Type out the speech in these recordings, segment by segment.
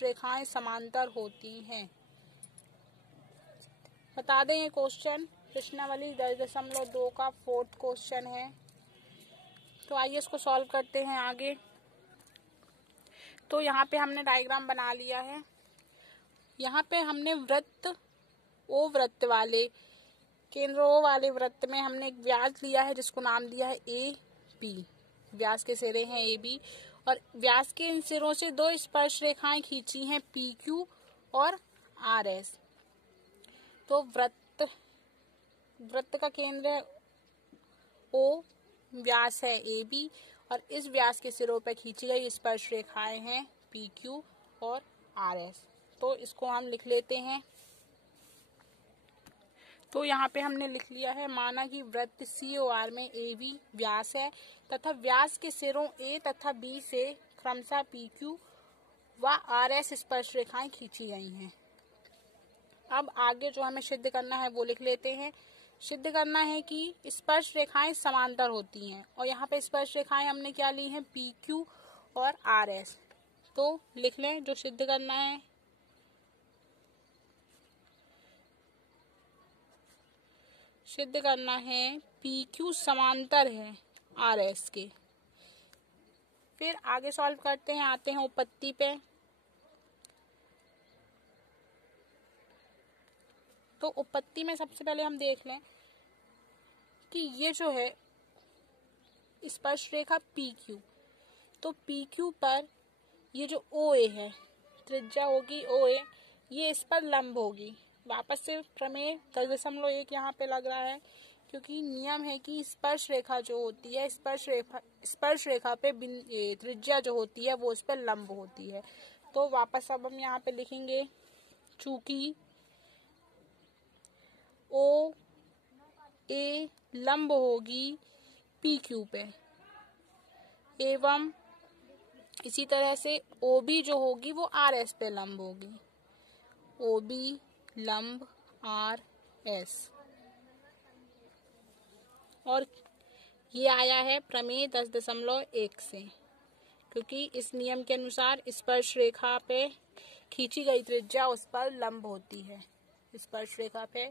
रेखाएं समांतर होती हैं। बता दें ये क्वेश्चन प्रश्नावली 10.2 का 4th क्वेश्चन है। तो आइए इसको सॉल्व करते हैं आगे। तो यहाँ पे हमने डायग्राम बना लिया है। यहाँ पे हमने वृत्त वाले केंद्र O वाले वृत्त में हमने एक व्यास लिया है जिसको नाम दिया है AB। व्यास के सिरे हैं AB और व्यास के इन सिरों से दो स्पर्श रेखाएं खींची हैं PQ और RS। तो वृत्त का केंद्र है O, व्यास है AB और इस व्यास के सिरों पर खींची गई स्पर्श रेखाएं हैं PQ और RS। तो इसको हम लिख लेते हैं। तो यहाँ पे हमने लिख लिया है, माना कि वृत्त COR में AB व्यास है तथा व्यास के सिरों A तथा B से क्रमशः PQ व RS स्पर्श रेखाएं खींची गई हैं। अब आगे जो हमें सिद्ध करना है वो लिख लेते हैं। सिद्ध करना है कि स्पर्श रेखाएं समांतर होती हैं और यहाँ पे स्पर्श रेखाएं हमने क्या ली हैं PQ और RS। तो लिख लें जो सिद्ध करना है। सिद्ध करना है PQ समांतर है RS के। फिर आगे सॉल्व करते हैं, आते हैं उपपत्ति पे। तो उपपत्ति में सबसे पहले हम देख लें कि ये जो है स्पर्श रेखा PQ, तो PQ पर ये जो OA है, त्रिज्या होगी OA, ये इस पर लंब होगी। वापस से प्रमेय 10.1 यहाँ पे लग रहा है क्योंकि नियम है कि स्पर्श रेखा जो होती है स्पर्श रेखा पे त्रिज्या जो होती है वो इस पर लंब होती है। तो वापस अब हम यहाँ पे लिखेंगे, चूंकि OA लंब होगी PQ पे एवं इसी तरह से OB जो होगी वो RS पे लंब होगी। OB लंब RS। और ये आया है प्रमेय 10.1 से, क्योंकि इस नियम के अनुसार स्पर्श रेखा पे खींची गई त्रिज्या उस पर लंब होती है। स्पर्श रेखा पे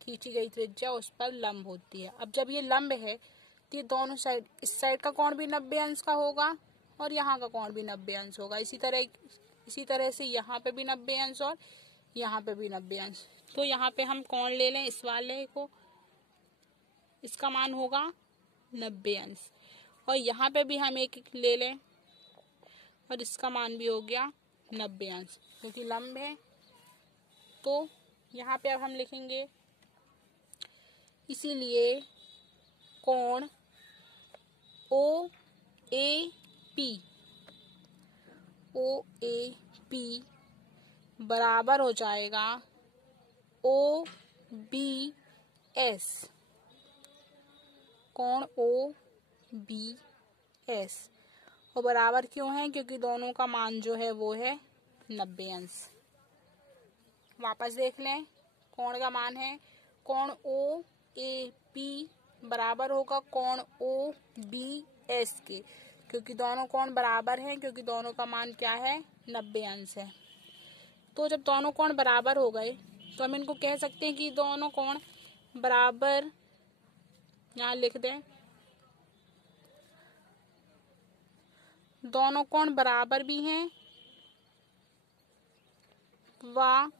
खींची गई त्रिज्या उस पर लंब होती है। अब जब ये लंब है तो ये दोनों साइड, इस साइड का कोण भी 90 अंश का होगा और यहाँ का कोण भी 90 अंश होगा। इसी तरह से यहाँ पे भी 90 अंश और यहाँ पे भी 90 अंश। तो यहाँ पे हम कोण ले लें इस वाले को, इसका मान होगा 90 अंश और यहाँ पे भी हम एक ले लें और इसका मान भी हो गया 90 अंश क्योंकि लंब है। तो यहाँ पे अब हम लिखेंगे, इसीलिए कोण OAP बराबर हो जाएगा OBS। कोण OBS और बराबर क्यों है, क्योंकि दोनों का मान जो है वो है 90 अंश। वापस देख लें, कोण का मान है कोण OAP बराबर होगा कोण OBS के, क्योंकि दोनों कोण बराबर हैं, क्योंकि दोनों का मान क्या है 90 अंश है। तो जब दोनों कोण बराबर हो गए तो हम इनको कह सकते हैं कि दोनों कोण बराबर, यहाँ लिख दें, दोनों कोण बराबर भी हैं व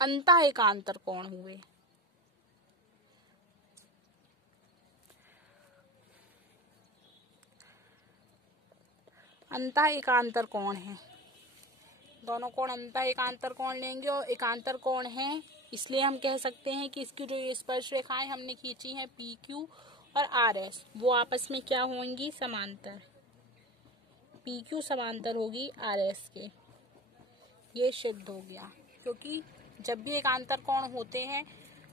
अंतः एकांतर कोण हुए। अंतः एकांतर कोण है, दोनों कोण अंतः एकांतर कोण लेंगे और एकांतर कोण है, इसलिए हम कह सकते हैं कि इसकी जो ये स्पर्श रेखाएं हमने खींची हैं PQ और RS वो आपस में क्या होंगी, समांतर। PQ समांतर होगी RS के। ये सिद्ध हो गया, क्योंकि जब भी एकांतर कोण होते हैं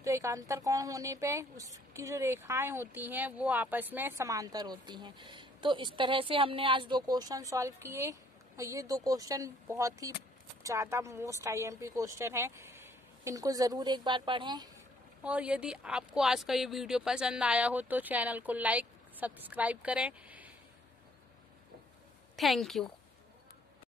तो एकांतर कोण होने पे उसकी जो रेखाएं होती हैं वो आपस में समांतर होती हैं। तो इस तरह से हमने आज 2 क्वेश्चन सॉल्व किए और ये 2 क्वेश्चन बहुत ही ज़्यादा मोस्ट IMP क्वेश्चन है। इनको ज़रूर एक बार पढ़ें और यदि आपको आज का ये वीडियो पसंद आया हो तो चैनल को लाइक सब्सक्राइब करें। Thank you.